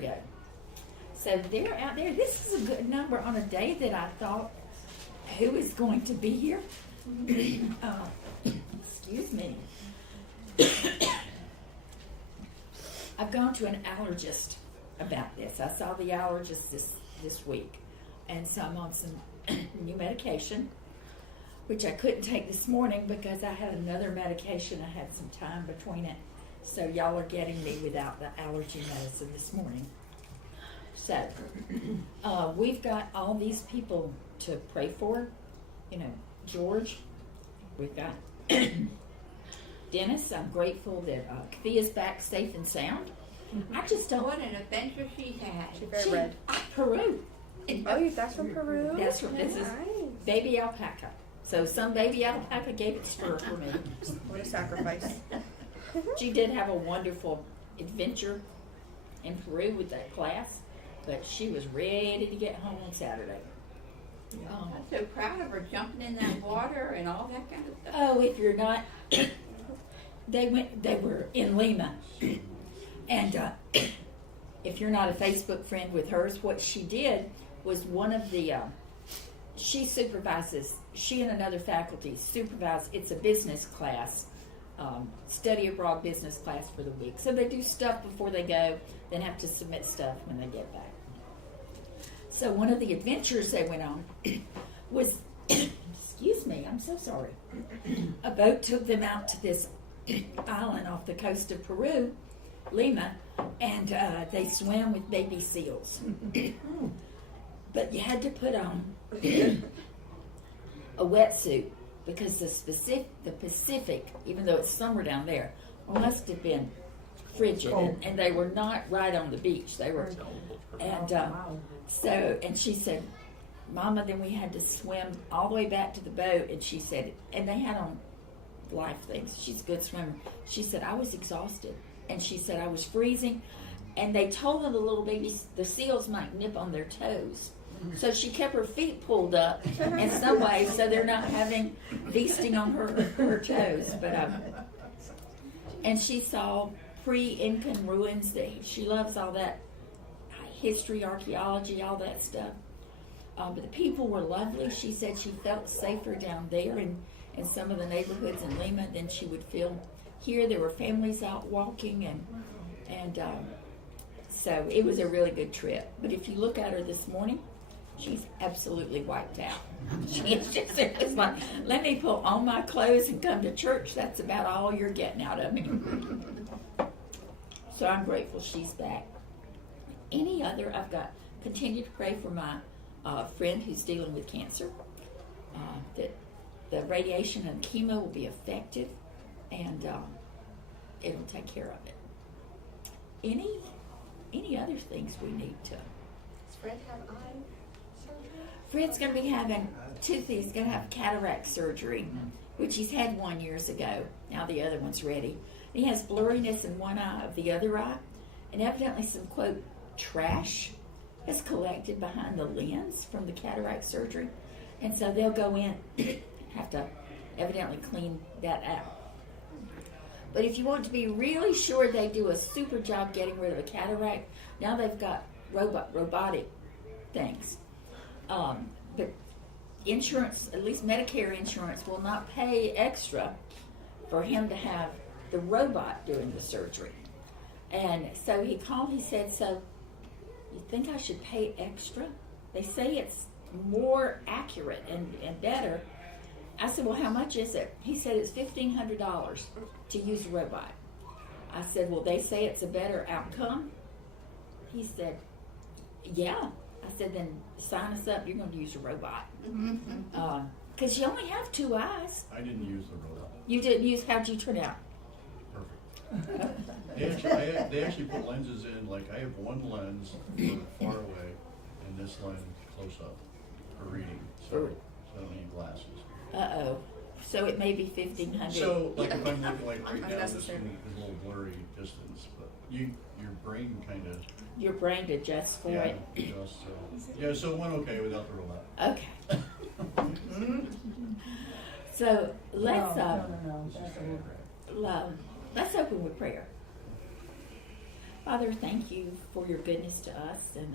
ago. So they're out there. This is a good number on a day that I thought, who is going to be here? Excuse me. I've gone to an allergist about this. I saw the allergist this week. And so I'm on some new medication, which I couldn't take this morning because I had another medication. I had some time between it. So y'all are getting me without the allergy medicine this morning. So we've got all these people to pray for. You know, George. We've got Dennis. I'm grateful that Kafia's back safe and sound. I just don't. What an adventure she's had. She's very red. Peru. That's from Peru? That's from, this is baby alpaca. So some baby alpaca gave its fur for me. What a sacrifice. She did have a wonderful adventure in Peru with that class, but she was ready to get home on Saturday. I'm so proud of her jumping in that water and all that kind of stuff. Oh, if you're not, they were in Lima. And if you're not a Facebook friend with hers, what she did was one of the, she and another faculty supervise, it's a business class, study abroad business class for the week. So they do stuff before they go, then have to submit stuff when they get back. So one of the adventures they went on was, excuse me, I'm so sorry. A boat took them out to this island off the coast of Peru, Lima, and they swam with baby seals. But you had to put on a wetsuit because the Pacific, even though it's summer down there, must have been frigid, and they were not right on the beach. They were, and and she said, "Mama," then we had to swim all the way back to the boat, and she said, and they had on life things. She's a good swimmer. She said, "I was exhausted," and she said, "I was freezing," and they told her the little babies, the seals might nip on their toes. So she kept her feet pulled up in some way so they're not having feasting on her toes. But and she saw pre-Incan ruins. That she loves all that history, archaeology, all that stuff. But the people were lovely. She said she felt safer down there in some of the neighborhoods in Lima than she would feel here. There were families out walking, and so it was a really good trip. But if you look at her this morning, she's absolutely wiped out. It was like, let me put on my clothes and come to church. That's about all you're getting out of me. So I'm grateful she's back. I've got, continue to pray for my friend who's dealing with cancer. That the radiation and chemo will be effective, and it'll take care of it. Any other things we need to? Does Fred have eye surgery? Fred's going to be having he's going to have cataract surgery, which he's had 1 year ago. Now the other one's ready. He has blurriness in one eye of the other eye, and evidently some, quote, trash has collected behind the lens from the cataract surgery. And so they'll go in, have to evidently clean that out. But if you want to be really sure they do a super job getting rid of a cataract, now they've got robotic things. But insurance, at least Medicare insurance, will not pay extra for him to have the robot doing the surgery. And so he called, he said, "So you think I should pay extra? They say it's more accurate and better." I said, "Well, how much is it?" He said, "It's $1,500 to use a robot." I said, "Well, they say it's a better outcome." He said, "Yeah." I said, "Then sign us up. You're going to use a robot." Because you only have two eyes. I didn't use the robot. You didn't use, how'd you turn out? Perfect. They actually put lenses in, like I have one lens for far away and this lens close up for reading. So I don't need glasses. Uh-oh. So it may be $1,500. So, like if I'm looking like right now, this Unnecessary. one is a little blurry distance, but your brain kind of Your brain adjusts for it. So one okay without the robot. Okay. So let's let's open with prayer. Father, thank you for your goodness to us. And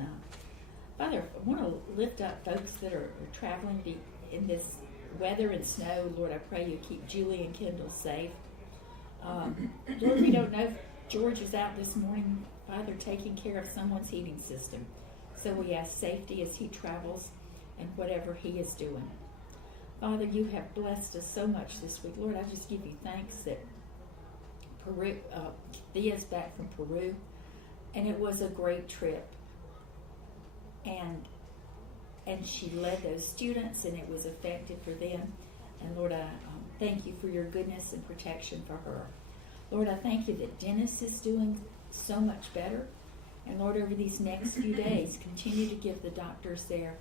Father, I want to lift up folks that are traveling in this weather and snow. Lord, I pray you keep Julie and Kendall safe. Lord, we don't know if George is out this morning, Father, taking care of someone's heating system. So we ask safety as he travels and whatever he is doing. Father, you have blessed us so much this week. Lord, I just give you thanks that Thea's back from Peru, and it was a great trip. And she led those students, and it was effective for them. And Lord, I thank you for your goodness and protection for her. Lord, I thank you that Dennis is doing so much better. And Lord, over these next few days, continue to give the doctors there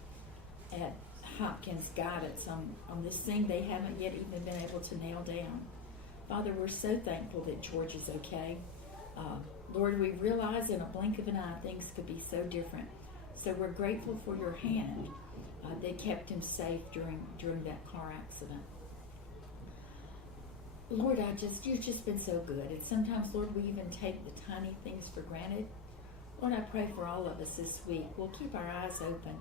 at Hopkins guidance on this thing they haven't yet even been able to nail down. Father, we're so thankful that George is okay. Lord, we realize in a blink of an eye things could be so different. So we're grateful for your hand that kept him safe during that car accident. Lord, you've just been so good. And sometimes, Lord, we even take the tiny things for granted. Lord, I pray for all of us this week. We'll keep our eyes open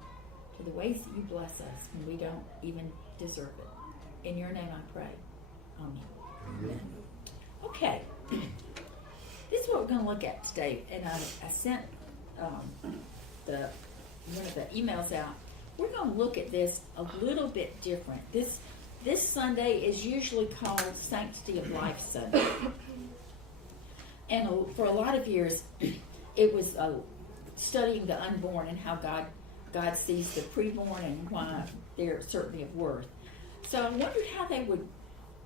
to the ways that you bless us when we don't even deserve it. In your name I pray. Amen. Okay. This is what we're going to look at today. And I sent one of the emails out. We're going to look at this a little bit different. This Sunday is usually called Sanctity of Life Sunday. And for a lot of years, it was studying the unborn and how God sees the preborn and why they're certainly of worth. So I wondered how they would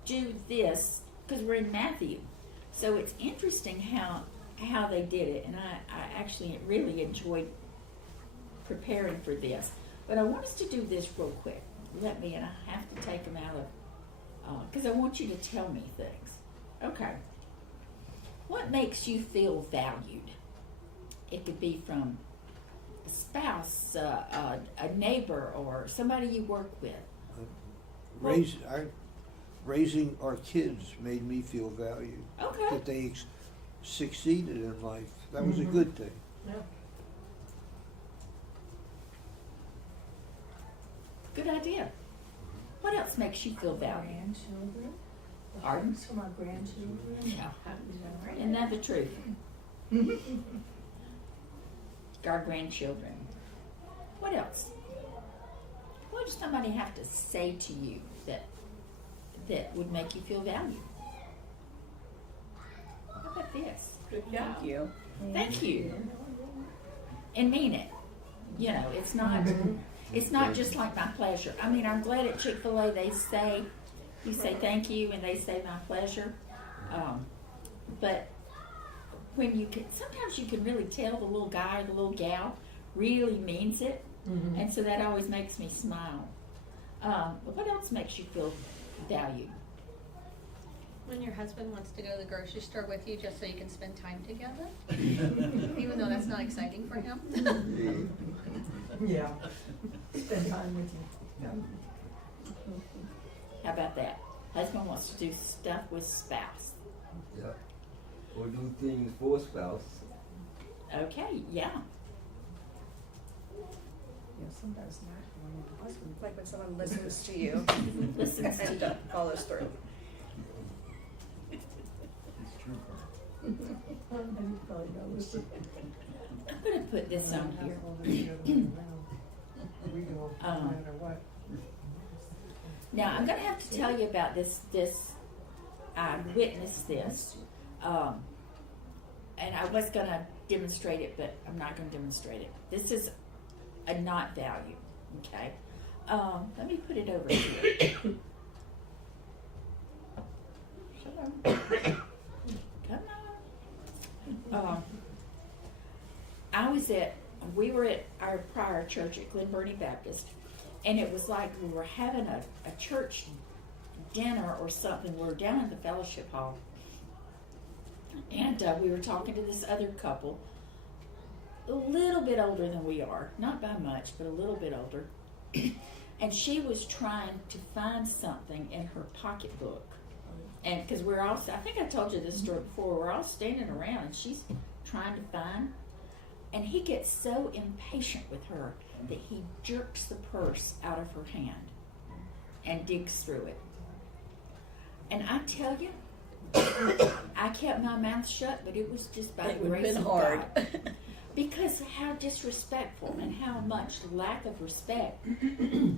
do this, because we're in Matthew. So it's interesting how they did it, and I actually really enjoyed preparing for this. But I want us to do this real quick. And I have to take them out of, because I want you to tell me things. Okay. What makes you feel valued? It could be from a spouse, a neighbor, or somebody you work with. Raising our kids made me feel valued. Okay. That they succeeded in life. That was a good thing. Yeah. Good idea. What else makes you feel valued? Grandchildren. Pardon? For my grandchildren. Yeah. Isn't that the truth? Our grandchildren. What else? What does somebody have to say to you that would make you feel valued? How about this? Good job. Thank you. Thank you. And mean it. You know, it's not just like my pleasure. I mean, I'm glad at Chick-fil-A you say thank you and they say my pleasure. But sometimes you can really tell the little guy or the little gal really means it. Mm-hmm. And so that always makes me smile. But what else makes you feel valued? When your husband wants to go to the grocery store with you just so you can spend time together, even though that's not exciting for him. Yeah. Spend time with you. How about that? Husband wants to do stuff with spouse. Yeah. Or do things for spouse. Okay, yeah. Yeah, sometimes not when your husband. Like when someone listens to you Listens to and you. follows through. It's true. And he probably knows. I'm going to put this on here. We go no Um, matter what. Now, I'm going to have to tell you about this. I witnessed this. And I was going to demonstrate it, but I'm not going to demonstrate it. This is a not value, okay? Let me put it over here. Come on. We were at our prior church at Glen Burnie Baptist, and it was like we were having a church dinner or something. We were down in the fellowship hall, and we were talking to this other couple, a little bit older than we are, not by much, but a little bit older. And she was trying to find something in her pocketbook. And because we're all, I think I told you this story before, we're all standing around and she's trying to find. And he gets so impatient with her that he jerks the purse out of her hand and digs through it. And I tell you, I kept my mouth shut, but it was just by It the would have grace been of hard. God. Because how disrespectful and how much lack of respect.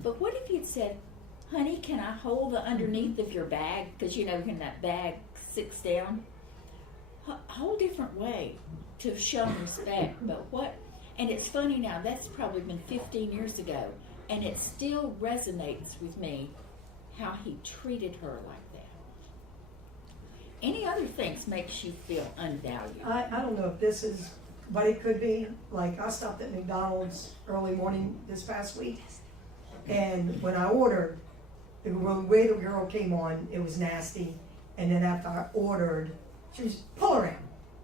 But what if you'd said, honey, can I hold the underneath of your bag? Because you know when that bag sits down. A whole different way to show respect. But what, and it's funny now, that's probably been 15 years ago, and it still resonates with me how he treated her like that. Any other things makes you feel unvalued? I don't know if this is, but it could be, like, I stopped at McDonald's early morning this past week, and when I ordered, the way the girl came on, it was nasty, and then after I ordered, she was, pull around,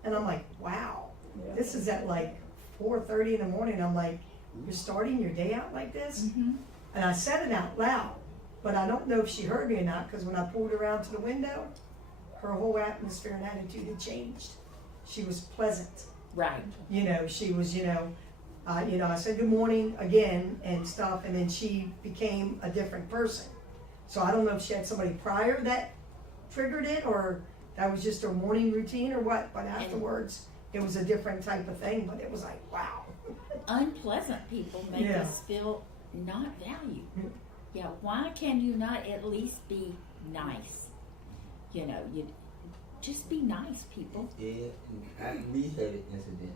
and I'm like, wow, this is at like 4:30 in the morning, I'm like, you're starting your day out like this? Mm-hmm. And I said it out loud, but I don't know if she heard me or not, because when I pulled her around to the window, her whole atmosphere and attitude had changed. She was pleasant. Right. You know, she was, I said good morning again and stuff, and then she became a different person. So I don't know if she had somebody prior that triggered it, or that was just her morning routine or what, but afterwards, it was a different type of thing, but it was like, wow. Unpleasant people make Yeah. us feel not valued. Mm. Yeah, why can you not at least be nice? You know, you just be nice, people. Yeah, we had an incident.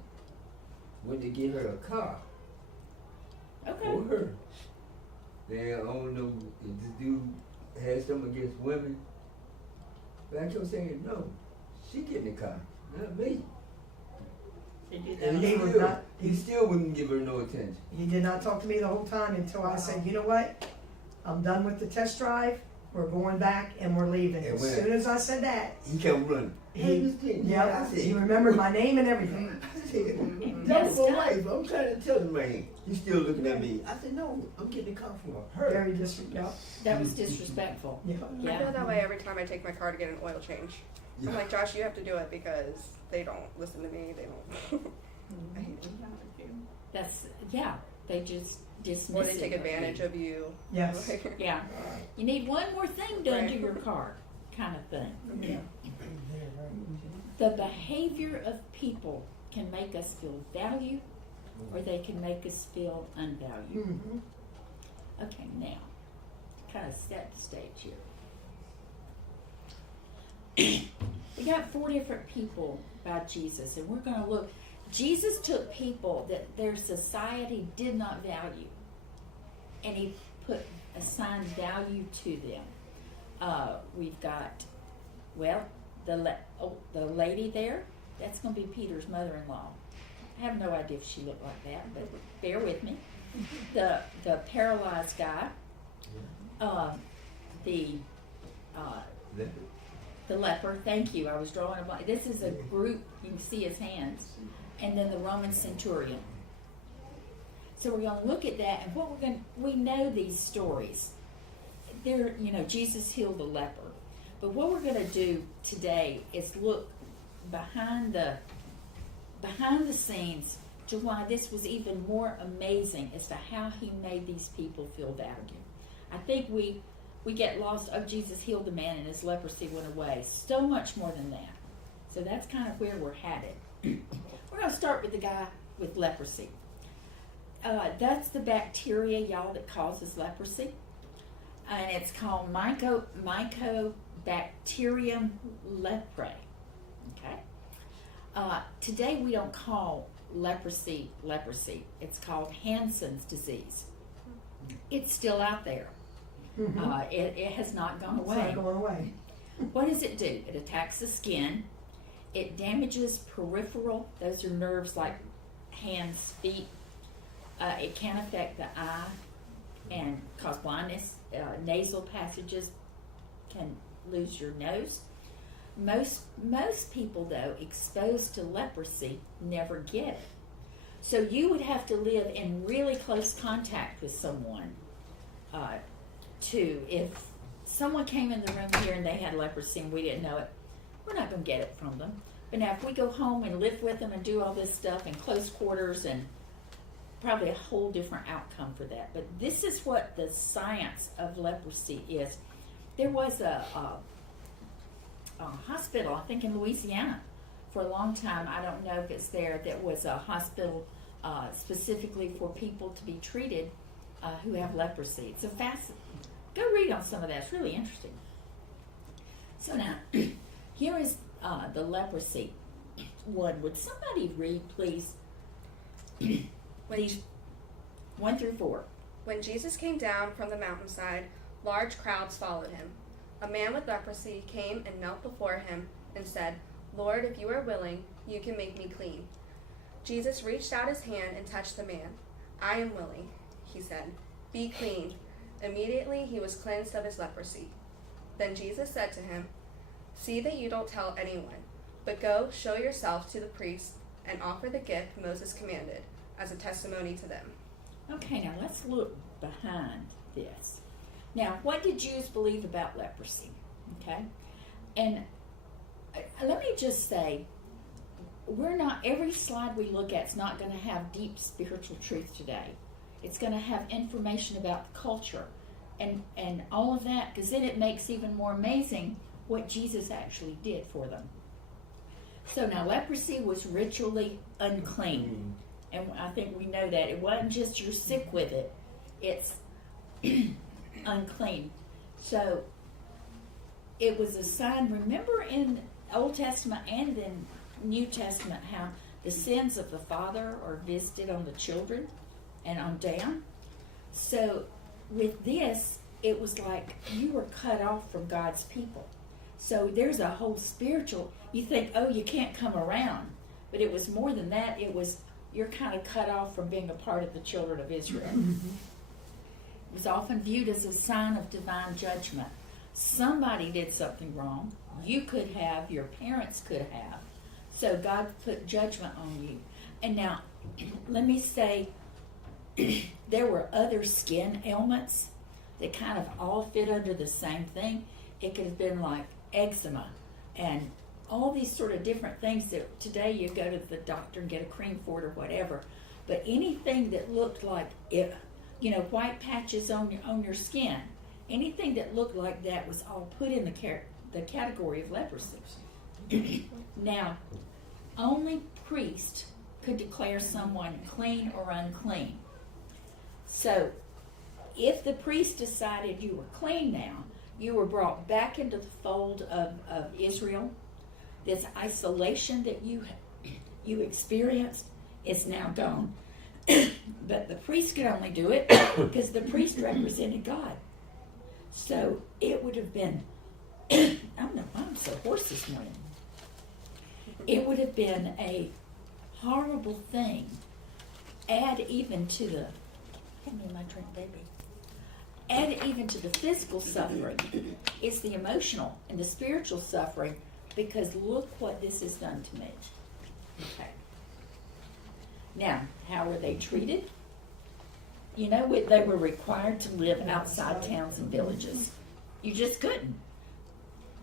Went to get her a car Okay. for her. Then I don't know if this dude had something against women. But I kept saying, no, she getting the car, not me. To do And that. He was not- he still wouldn't give her no attention. He did not talk to me the whole time until I said, you know what? I'm done with the test drive. We're going back and we're leaving. And As when- soon as I said that, He kept running. Hey, Miss Jean, yeah, I said, he remembered my name and everything. I said, Yes, that was my God. wife. I'm trying to tell the man. He's still looking at me. I said, no, I'm getting the car for her. Very disrespectful. That was disrespectful. Yeah. I Yeah. feel that way every time I take my car to get an oil change. Yeah. I'm like, Josh, you have to do it because they don't listen to me. They don't. I hate it. That's, yeah, they just dismiss Or they it. take advantage of you. Yes. Like, Yeah. You need one more thing done to Right. your car, kind of thing. The behavior of people can make us feel valued, or they can make us feel unvalued. Mhm. Okay, now, kind of set the stage here. We got 4 different people by Jesus, and we're going to look. Jesus took people that their society did not value, and he assigned value to them. We've got, well, the lady there. That's going to be Peter's mother-in-law. I have no idea if she looked like that, but bear with me. The paralyzed guy. The leper, thank you. I was drawing a blank. This is a group, you can see his hands. And then the Roman centurion. So we're going to look at that, and we know these stories. Jesus healed the leper. But what we're going to do today is look behind the scenes to why this was even more amazing as to how he made these people feel valued. I think we get lost, oh, Jesus healed the man and his leprosy went away. So much more than that. So that's kind of where we're headed. We're going to start with the guy with leprosy. That's the bacteria, y'all, that causes leprosy. And it's called Mycobacterium leprae. Okay? Today we don't call leprosy. It's called Hansen's disease. It's still out there. Mhm. It has not gone It's away. not going away. What does it do? It attacks the skin. It damages peripheral. Those are nerves like hands, feet. It can affect the eye and cause blindness. Nasal passages can lose your nose. Most people, though, exposed to leprosy never get it. So you would have to live in really close contact with someone if someone came in the room here and they had leprosy and we didn't know it, we're not going to get it from them. But now if we go home and live with them and do all this stuff in close quarters, and probably a whole different outcome for that. But this is what the science of leprosy is. There was a hospital, I think in Louisiana, for a long time. I don't know if it's there. That was a hospital specifically for people to be treated who have leprosy. It's a go read on some of that. It's really interesting. So now, here is the leprosy one. Would somebody read, please? These 1 through 4. When Jesus came down from the mountainside, large crowds followed him. A man with leprosy came and knelt before him and said, "Lord, if you are willing, you can make me clean." Jesus reached out his hand and touched the man. "I am willing," he said. "Be clean." Immediately he was cleansed of his leprosy. Then Jesus said to him, "See that you don't tell anyone, but go show yourself to the priest and offer the gift Moses commanded as a testimony to them." Okay, now let's look behind this. Now, what did Jews believe about leprosy? Okay, and let me just say, every slide we look at is not going to have deep spiritual truth today. It's going to have information about the culture and all of that, because then it makes even more amazing what Jesus actually did for them. So now, leprosy was ritually unclean. And I think we know that. It wasn't just you're sick with it. It's unclean. So it was a sign. Remember in Old Testament and in New Testament how the sins of the father are visited on the children and on down? So with this, it was like you were cut off from God's people. So there's a whole spiritual, you think, oh, you can't come around. But it was more than that. It was, you're kind of cut off from being a part of the children of Israel. It was often viewed as a sign of divine judgment. Somebody did something wrong. You could have, your parents could have. So God put judgment on you. And now, let me say, there were other skin ailments that kind of all fit under the same thing. It could have been like eczema and all these sort of different things that today you go to the doctor and get a cream for it or whatever. But anything that looked like it, white patches on your skin, anything that looked like that was all put in the category of leprosy. Now, only priest could declare someone clean or unclean. So, if the priest decided you were clean now, you were brought back into the fold of Israel. This isolation that you experienced is now gone. But the priest could only do it because the priest represented God. So it would have been, I don't know why I'm so hoarse this morning. It would have been a horrible thing. Add even to the, give me my drink, baby. Add even to the physical suffering. It's the emotional and the spiritual suffering, because look what this has done to me. Okay. Now, how were they treated? They were required to live outside towns and villages. You just couldn't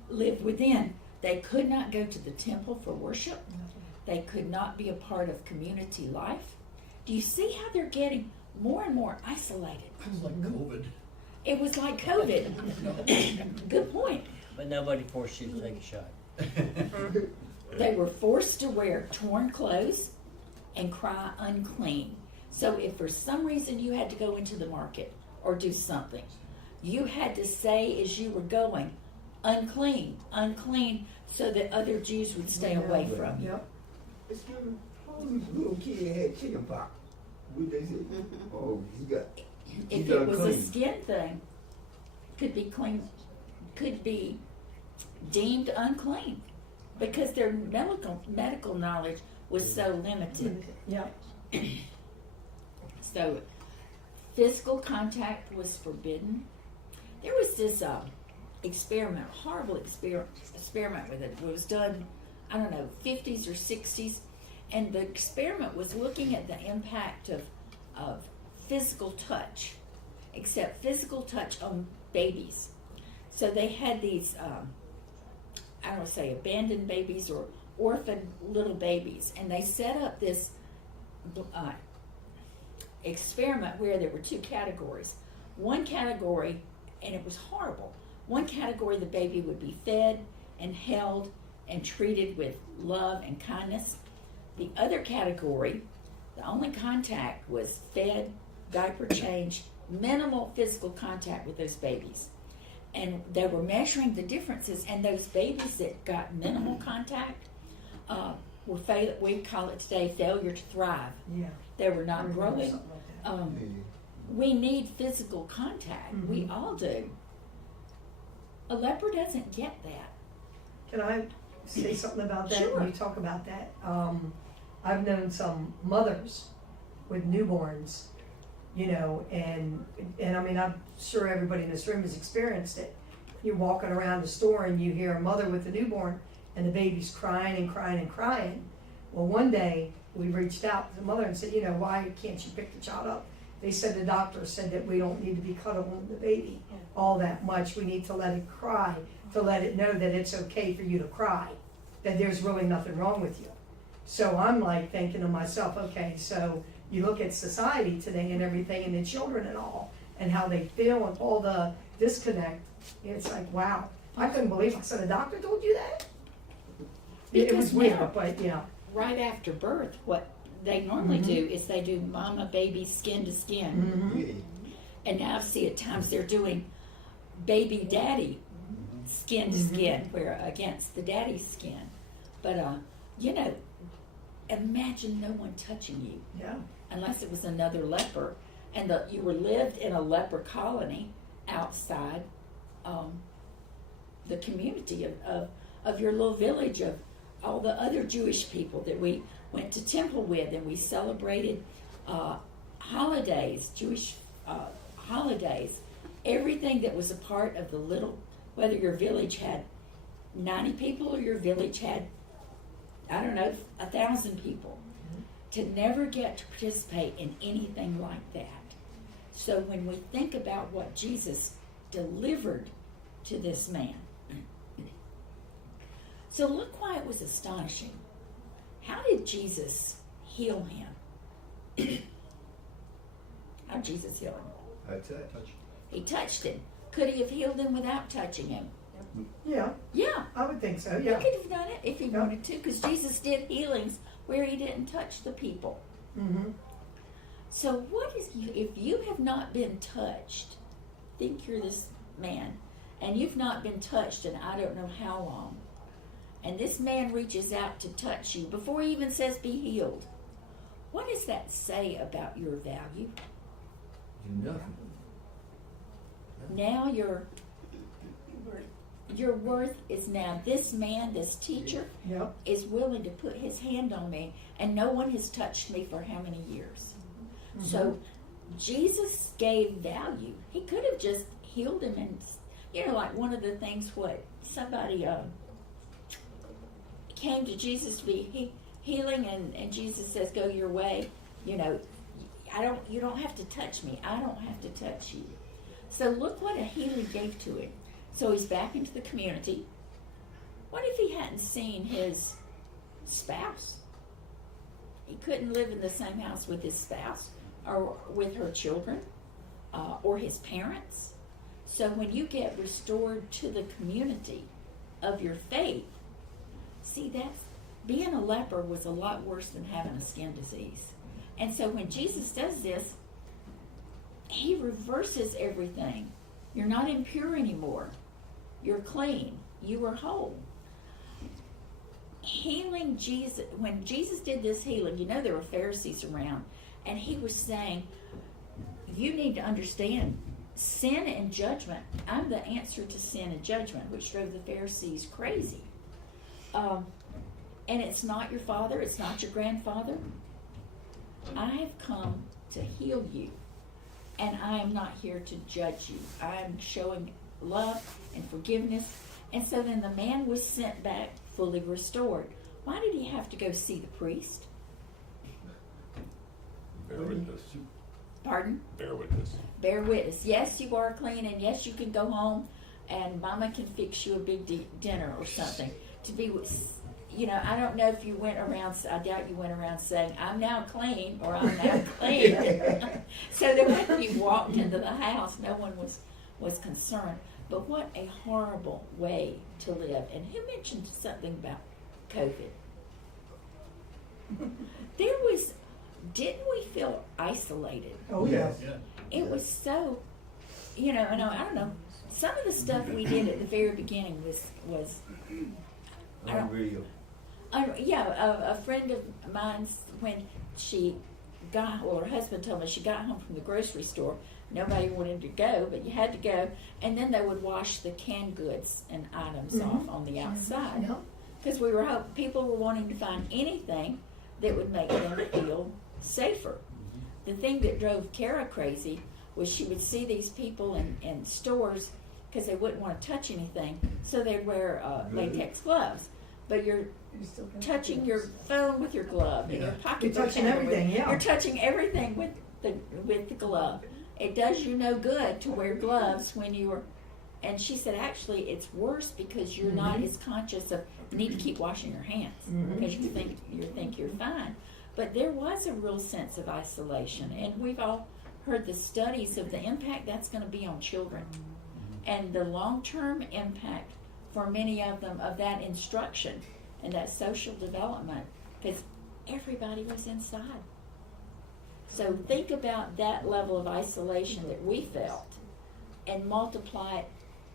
live within. They could not go to the temple for worship. They could not be a part of community life. Do you see how they're getting more and more isolated? It's like COVID. It was like COVID. Good point. But nobody forced you to take a shot. They were forced to wear torn clothes and cry unclean. So if for some reason you had to go into the market or do something, you had to say as you were going, unclean, unclean, so that other Jews would stay away from you. Yep. Excuse me, how this little kid had chicken pox? What they say? Oh, If it was a skin thing, could be clean, could be deemed unclean, because their medical knowledge was so limited. Yep. So physical contact was forbidden. There was this experiment, horrible experiment with it. It was done, 50s or 60s, and the experiment was looking at the impact of physical touch, except physical touch on babies. So they had these, abandoned babies or orphan little babies, and they set up this experiment where there were two categories. One category, and it was horrible, one category the baby would be fed and held and treated with love and kindness. The other category, the only contact was fed, diaper change, minimal physical contact with those babies. And they were measuring the differences, and those babies that got minimal contact were we call it today failure to thrive. Yeah. They were not growing. Something like that. We need physical contact. Mhm. We all do. A leper doesn't get that. Can I say something about that? Sure. When you talk about that, I've known some mothers with newborns, you know, and I mean, I'm sure everybody in this room has experienced it. You're walking around the store and you hear a mother with a newborn and the baby's crying and crying and crying. Well, one day we reached out to the mother and said, you know, why can't you pick the child up? They said the doctor said that we don't need to be cuddling the baby all that much. We need to let it cry, to let it know that it's okay for you to cry, that there's really nothing wrong with you. So I'm like thinking to myself, okay, so you look at society today and everything and the children and all, and how they feel and all the disconnect. It's like, wow, I couldn't believe it. I said, a doctor told you that? It was Because weird, now- but yeah. Right after birth, what they normally do is they do mama baby skin to skin. Mhm. And now I see at times they're doing baby daddy skin to skin, where against the daddy's skin. But you know, imagine no one touching you Yeah. unless it was another leper, and you were lived in a leper colony outside the community of your little village, of all the other Jewish people that we went to temple with, and we celebrated holidays, Jewish holidays, everything that was a part of the little, whether your village had 90 people or your village had, I don't know, 1,000 people, to never get to participate in anything like that. So when we think about what Jesus delivered to this man, so look why it was astonishing. How did Jesus heal him? How did Jesus heal him? That's it. He touched him. Could he have healed him without touching him? Yeah, Yeah, I would think so, he yeah. could have done it if he Yeah. wanted to, because Jesus did healings where he didn't touch the people. Mm-hmm. So if you have not been touched, think you're this man, and you've not been touched in I don't know how long, and this man reaches out to touch you before he even says be healed, what does that say about your value? Nothing. Now your worth is now, this man, this teacher, Yep. is willing to put his hand on me, and no one has touched me for how many years? So Jesus gave value. He could have just healed him, and you know, like one of the things what somebody came to Jesus to be healing, and Jesus says, "Go your way." You know, you don't have to touch me. I don't have to touch you. So look what a healing gave to him. So he's back into the community. What if he hadn't seen his spouse? He couldn't live in the same house with his spouse or with her children or his parents. So when you get restored to the community of your faith, see, that's being a leper was a lot worse than having a skin disease. And so when Jesus does this, he reverses everything. You're not impure anymore. You're clean. You are whole. Healing Jesus, when Jesus did this healing, you know there were Pharisees around, and he was saying, you need to understand sin and judgment. I'm the answer to sin and judgment, which drove the Pharisees crazy. And it's not your father, it's not your grandfather. I have come to heal you, and I am not here to judge you. I am showing love and forgiveness. And so then the man was sent back fully restored. Why did he have to go see the priest? Bear witness. Pardon? Bear witness. Bear witness. Yes, you are clean, and yes, you can go home, and Mama can fix you a big dinner or something. To be, you know, I don't know if you went around, I doubt you went around saying, I'm now clean, or I'm now clean. So that when you walked into the house, no one was concerned. But what a horrible way to live. And who mentioned something about COVID? Didn't we feel isolated? Oh, yes. Yeah. It was so, you know, and I don't know, some of the stuff we did at the very beginning was I don't- Unreal. yeah, a friend of mine's, when she her husband told me she got home from the grocery store, nobody wanted to go, but you had to go, and then they would wash the canned goods and items off on the outside. Yeah. Because people were wanting to find anything that would make them feel safer. The thing that drove Kara crazy was she would see these people in stores because they wouldn't want to touch anything, so they'd wear latex gloves. But you're touching your phone with your glove, and your pocket. You're touching everything, yeah. You're touching everything with the glove. It does you no good to wear gloves when you are. And she said, actually, it's worse because you're not as conscious of you need to keep washing your hands because you think you're fine. But there was a real sense of isolation, and we've all heard the studies of the impact that's going to be on children, and the long-term impact for many of them of that instruction and that social development, because everybody was inside. So think about that level of isolation that we felt and multiply it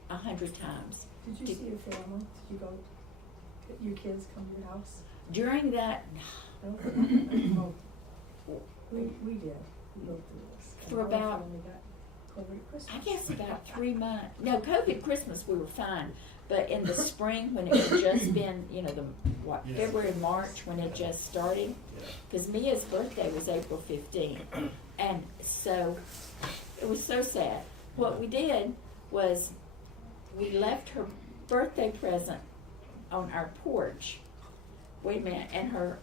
100 times. Did you see your family? Did you go, your kids come to your house? During that, No? We did. We go through this. For Our about- family got COVID at Christmas. I guess about 3 months. No, COVID Christmas we were fine, but in the spring when it had just been, you know, Yeah. February, March when it just started, Yeah. because Mia's birthday was April 15th, and so it was so sad. What we did was we left her birthday present on our porch. Wait a minute, and her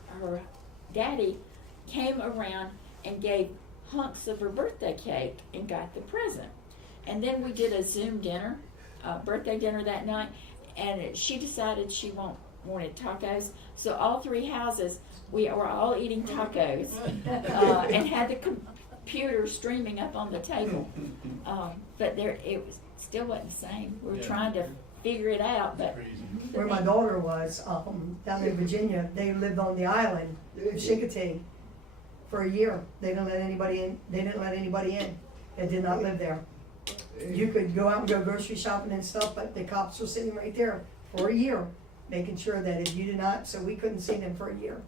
daddy came around and gave hunks of her birthday cake and got the present. And then we did a Zoom dinner, birthday dinner that night, and she decided she wanted tacos. So all 3 houses, we were all eating tacos and had the computer streaming up on the table. But still wasn't the same. We were Yeah. trying to figure it out, but Crazy. Where my daughter was, down in Virginia, they lived on the island in Chincoteague for a year. They didn't let anybody in. They didn't let anybody in that did not live there. You could go out and go grocery shopping and stuff, but the cops were sitting right there for a year, making sure that if you did not, so we couldn't see them for a year.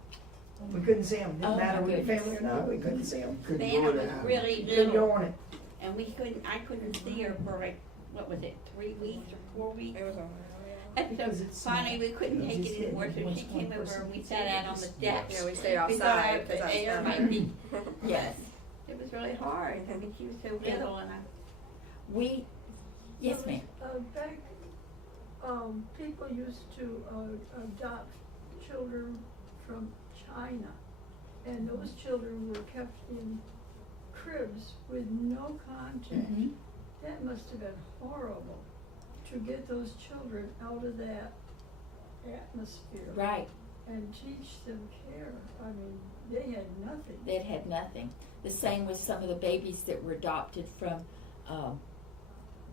We couldn't see them. Oh, Didn't my matter with your goodness. family or not, we couldn't see them. Couldn't Vanna go in was the house. really Couldn't go little, on it. and I couldn't see her for like, what was it, 3 weeks or 4 weeks? It was on And Because so it's finally we couldn't it's take just it anymore, so hidden. she Once came one over person and we can sat see it, out on the it's- steps. Yeah, we stayed We thought outside, 'cause the that's air better. might be, yes, it was really hard. I mean, she was so Yeah. little, and yes, ma'am. Back, people used to adopt children from China, and those children were kept in cribs with no contact. Mhm. That must have been horrible to get those children out of that atmosphere Right. and teach them care. I mean, they had nothing. That had nothing. The same with some of the babies that were adopted from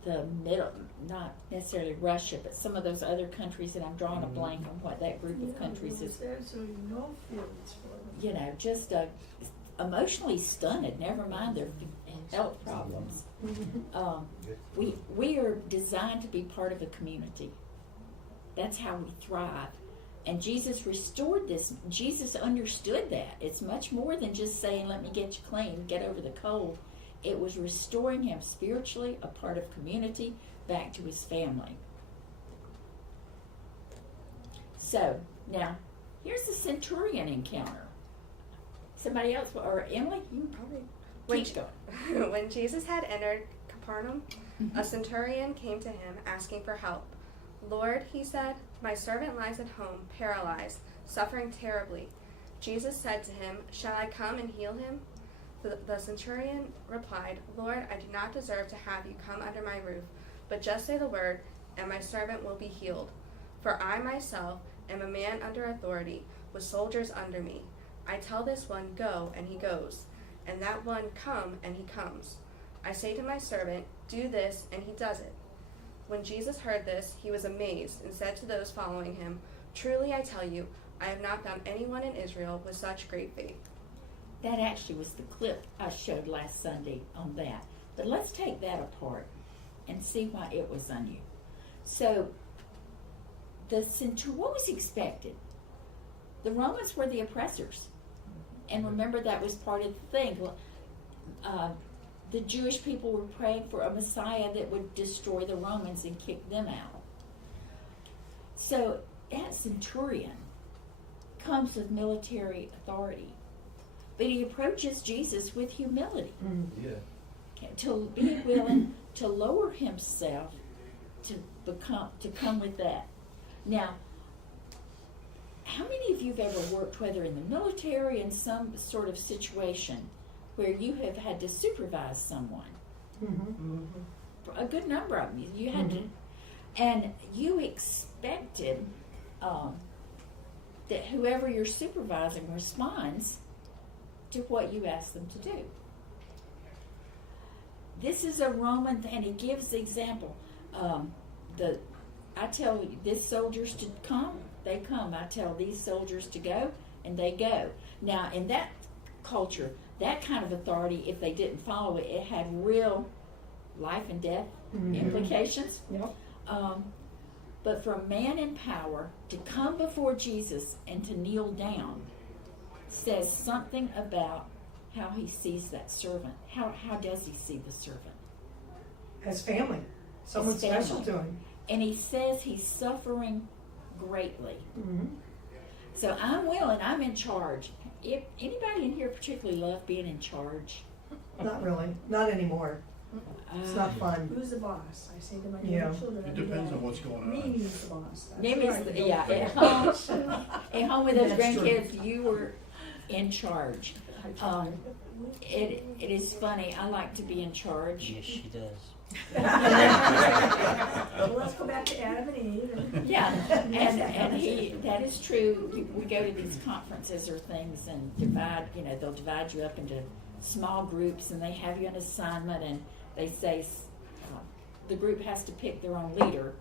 the middle, not necessarily Russia, but some of those other countries, and I'm drawing a blank on what that group of Yeah, countries there is. was absolutely no feelings for them. You know, just emotionally stunted, never mind their health problems. We are designed to be part of a community. That's how we thrive. And Jesus restored this. Jesus understood that. It's much more than just saying, let me get you clean, get over the cold. It was restoring him spiritually, a part of community, back to his family. So, now, here's the centurion encounter. Somebody else, or Emily, you When, keep going. when Jesus had entered Capernaum, a centurion came to him asking for help. Lord, he said, my servant lies at home, paralyzed, suffering terribly. Jesus said to him, shall I come and heal him? The centurion replied, Lord, I do not deserve to have you come under my roof, but just say the word, and my servant will be healed. For I myself am a man under authority, with soldiers under me. I tell this one, go, and he goes, and that one, come, and he comes. I say to my servant, do this, and he does it. When Jesus heard this, he was amazed, and said to those following him, truly I tell you, I have not found anyone in Israel with such great faith. That actually was the clip I showed last Sunday on that. But let's take that apart and see why it was on you. So, what was expected? The Romans were the oppressors. And remember, that was part of the thing. The Jewish people were praying for a Messiah that would destroy the Romans and kick them out. So, that centurion comes with military authority. But he approaches Jesus with humility. Yeah. Okay, to be willing to lower himself to come with that. Now, how many of you have ever worked, whether in the military, in some sort of situation, where you have had to supervise someone? A good number of them. You had to, and you expected that whoever you're supervising responds to what you ask them to do. This is a Roman, and he gives the example. I tell these soldiers to come, they come. I tell these soldiers to go, and they go. Now, in that culture, that kind of authority, if they didn't follow it, it had real life and death implications. Yep. But for a man in power to come before Jesus and to kneel down says something about how he sees that servant. How does he see the servant? As family. Someone As family. special to him. And he says he's suffering greatly. So I'm willing, I'm in charge. If anybody in here particularly love being in charge? Not really. Not anymore. It's not fun. Who's the boss? I say to my Yeah. children It every depends day, on what's going on. Mimi's the boss. That's Mimi's right, don't yeah, forget. at home with those That's true. grandkids, you were in charge. It is funny. I like to be in charge. Yes, she does. Well, let's go back to Adam and Eve. Yeah, and that is true. We go to these conferences or things and they'll divide you up into small groups, and they have you an assignment, and they say the group has to pick their own leader.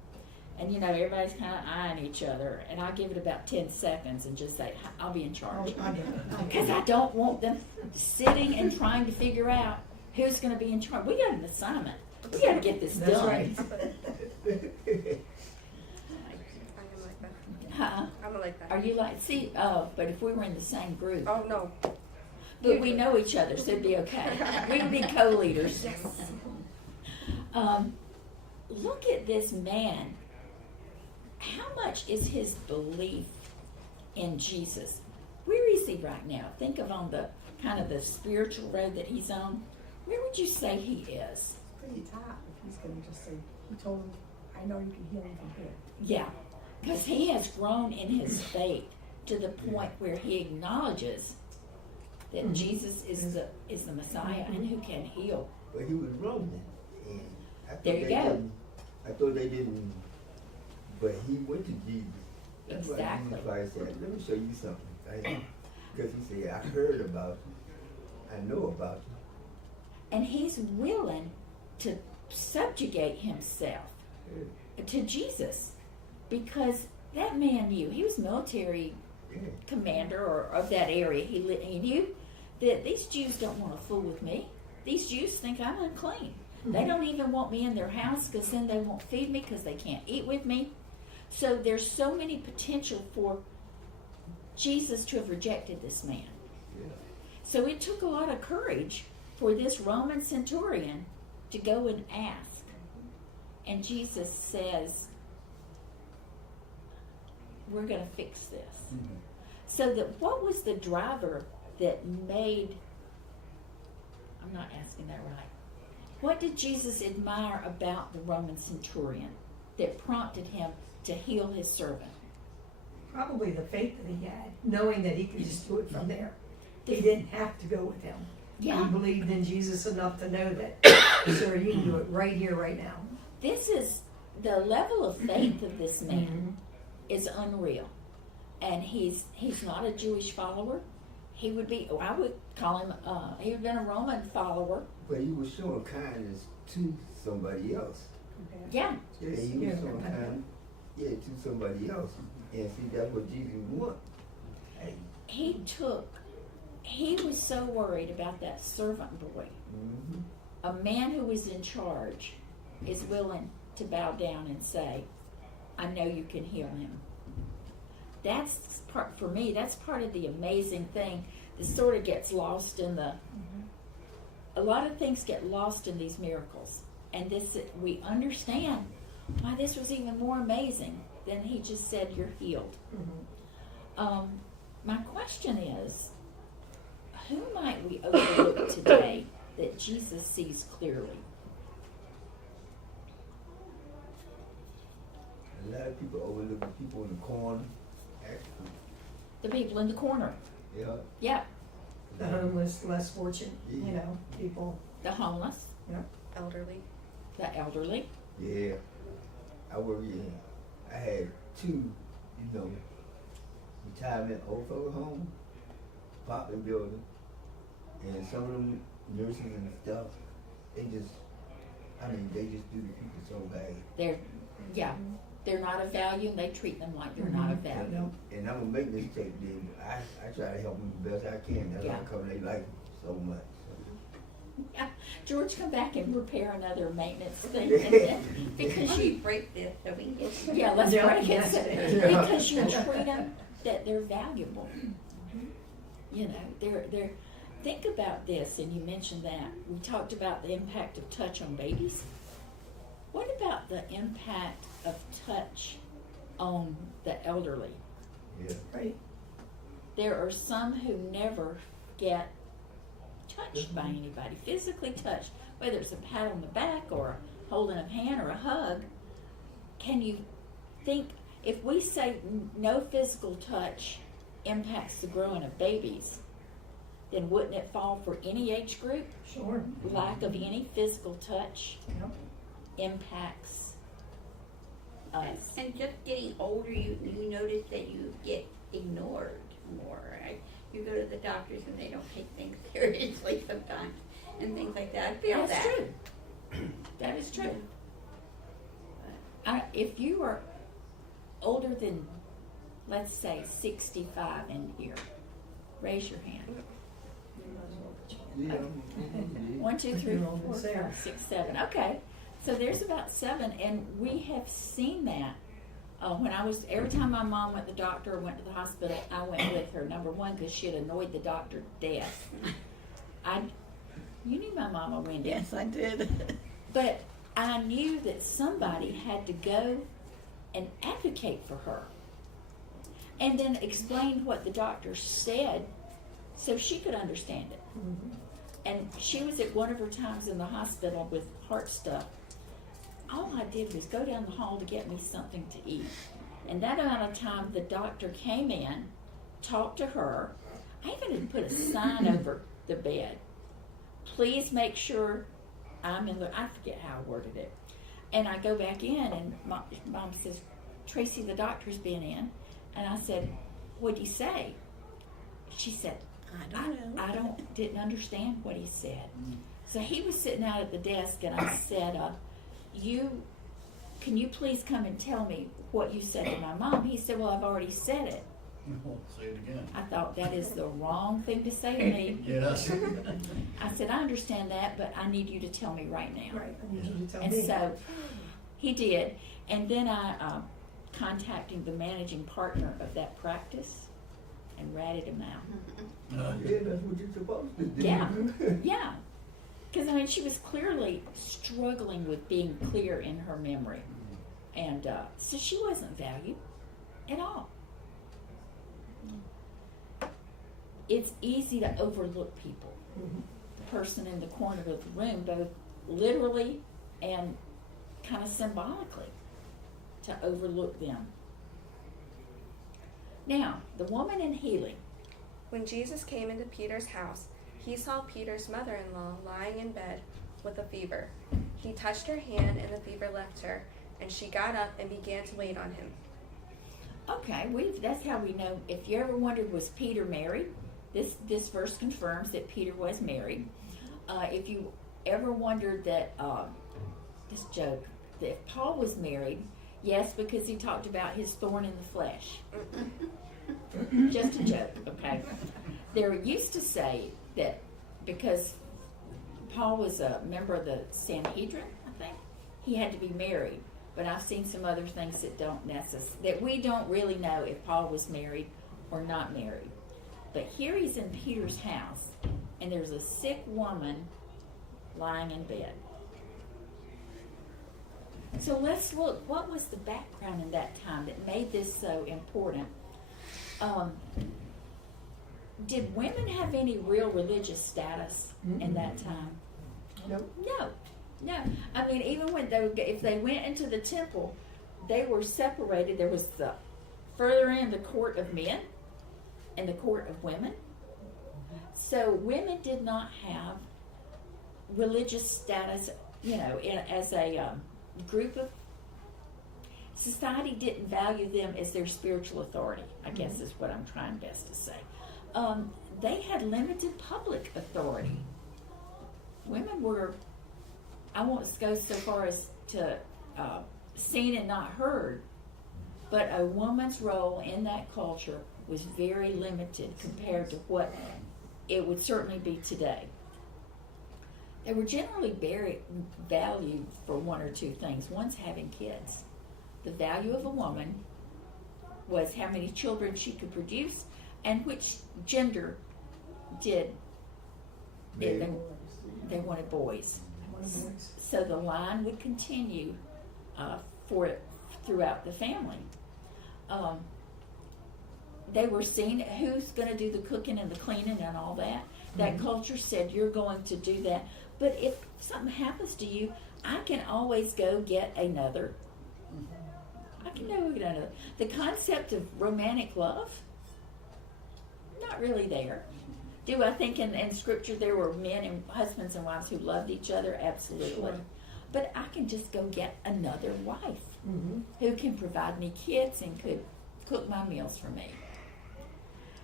And everybody's kind of eyeing each other, and I'll give it about 10 seconds and just say, I'll be in charge. I get it. Because I don't want them sitting and trying to figure out who's going to be in charge. We got an assignment. We got to get this That's done. right. I'm like that. Huh? I'm like that. Are you like, but if we were in the same group, Oh, no. but we know each other, so it'd be okay. We would be co-leaders. Look at this man. How much is his belief in Jesus? Where is he right now? Think of on the kind of the spiritual road that he's on. Where would you say he is? Pretty top if he's gonna just say, he told him, I know you can heal him from here. Yeah, because he has grown in his faith to the point where he acknowledges that Jesus is the Messiah and who can heal. But he was Roman, and I thought There you they go. didn't. I thought they didn't. But he went to Jesus. That's Exactly. why Jesus Christ said, "Let me show you something." Right? Because he said, "I heard about you. I know about you." And he's willing to subjugate himself to Jesus, because that man knew he was military commander or of that area. He knew that these Jews don't want to fool with me. These Jews think I'm unclean. They don't even want me in their house, because then they won't feed me because they can't eat with me. So there's so many potential for Jesus to have rejected this man. Yeah. So it took a lot of courage for this Roman centurion to go and ask. And Jesus says, we're going to fix this. So what was the driver that made, I'm not asking that right. What did Jesus admire about the Roman centurion that prompted him to heal his servant? Probably the faith that he had, knowing that he could just do it from there. He didn't have to go with him. Yeah. He believed in Jesus enough to know that, sir, you can do it right here, right now. This is the level of faith of this man is unreal. and he's not a Jewish follower. He would be, I would call him, he would have been a Roman follower. But he was showing kindness to somebody else. Yeah, Yeah, he was showing kindness, to somebody else. And see, that's what Jesus wants. Hey. he was so worried about that servant boy. Mm-hmm. A man who is in charge is willing to bow down and say, I know you can heal him. That's part, for me, that's part of the amazing thing that sort of gets lost in the, a lot of things get lost in these miracles. And this, we understand why this was even more amazing than he just said, you're healed. My question is, who might we overlook today that Jesus sees clearly? A lot of people overlook the people in the corner. Actually, The people in the corner. yeah. Yeah, The homeless, less fortunate, you know, people. the homeless, Elderly. the elderly. Yeah. I had two, retirement old folks home, apartment building, and some of them nurses and stuff, they just do the people so bad. They're not of value, and they treat them like they're not of value. And I'm a maintenance tech, then I try to help them the best I can. That's how come they like them so much. Yeah, George, come back and repair another maintenance thing, because Let me you, break this so we can get. yeah, let's Yeah, break it, yes. because you treat them that they're valuable. You know, they're. Think about this, and you mentioned that we talked about the impact of touch on babies. What about the impact of touch on the elderly? Yeah. Right. There are some who never get touched by anybody, physically touched, whether it's a pat on the back or holding a hand or a hug. Can you think, if we say no physical touch impacts the growing of babies, then wouldn't it fall for any age group? Sure. Lack of any physical touch Yep. impacts us. And just getting older, you notice that you get ignored more, right? You go to the doctors and they don't take things seriously sometimes, and things like that. I feel That's that. true. That is true. If you are older than, let's say, 65 in here, raise your hand. Yeah. 1, 2, 3, You're 4, almost there. 5, 6, 7. Okay, so there's about 7, and we have seen that. Every time my mom went to the doctor or went to the hospital, I went with her. Number one, because she had annoyed the doctor to death. You knew my mama, Wendy. Yes, I did. But I knew that somebody had to go and advocate for her. And then explain what the doctor said so she could understand it. And she was at one of her times in the hospital with heart stuff. All I did was go down the hall to get me something to eat. And that amount of time, the doctor came in, talked to her. I even had put a sign over the bed. Please make sure I'm in the, I forget how I worded it. And I go back in, and Mom says, Tracy, the doctor's been in. And I said, what'd he say? She said, I didn't understand what he said. So he was sitting out at the desk, and I said, can you please come and tell me what you said to my mom? He said, well, I've already said it. Well, say it again. I thought, that is the wrong thing to say to me. Yes. I said, I understand that, but I need you to tell me right now. Right. I need you to tell And me. so he did. And then I contacted the managing partner of that practice and ratted him out. Yeah, that's what you're supposed to do. Yeah. Yeah. Because, I mean, she was clearly struggling with being clear in her memory. And so she wasn't valued at all. It's easy to overlook people. The person in the corner of the room, both literally and kind of symbolically, to overlook them. Now, the woman in healing. When Jesus came into Peter's house, he saw Peter's mother-in-law lying in bed with a fever. He touched her hand, and the fever left her, and she got up and began to wait on him. Okay, that's how we know. If you ever wondered, was Peter married? This verse confirms that Peter was married. If you ever wondered that, this joke, that Paul was married, yes, because he talked about his thorn in the flesh. Just a joke, okay? They used to say that because Paul was a member of the Sanhedrin, I think, he had to be married. But I've seen some other things that we don't really know if Paul was married or not married. But here he's in Peter's house, and there's a sick woman lying in bed. So let's look, what was the background in that time that made this so important? Did women have any real religious status in that time? Nope. No. I mean, even when if they went into the temple, they were separated. There was the further in the court of men and the court of women. So women did not have religious status, as a group of society didn't value them as their spiritual authority, I guess is what I'm trying best to say. They had limited public authority. Women were, I won't go so far as to seen and not heard, but a woman's role in that culture was very limited compared to what it would certainly be today. They were generally very valued for one or two things. One's having kids. The value of a woman was how many children she could produce and which gender did it. They wanted boys. So the line would continue throughout the family. They were seen, who's going to do the cooking and the cleaning and all that. That culture said, you're going to do that. But if something happens to you, I can always go get another. The concept of romantic love, not really there. Do I think in Scripture there were men and husbands and wives who loved each other? Absolutely. Sure. But I can just go get another wife who can provide me kids and could cook my meals for me.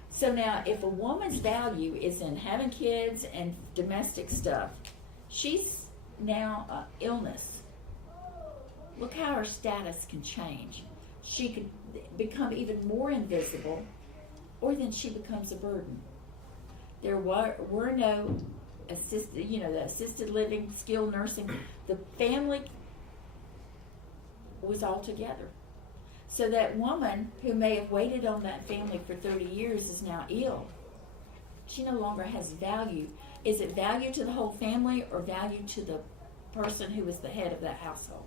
So now, if a woman's value is in having kids and domestic stuff, she's now illness. Look how her status can change. She could become even more invisible, or then she becomes a burden. There were no the assisted living, skilled nursing. The family was all together. So that woman who may have waited on that family for 30 years is now ill. She no longer has value. Is it value to the whole family or value to the person who was the head of that household?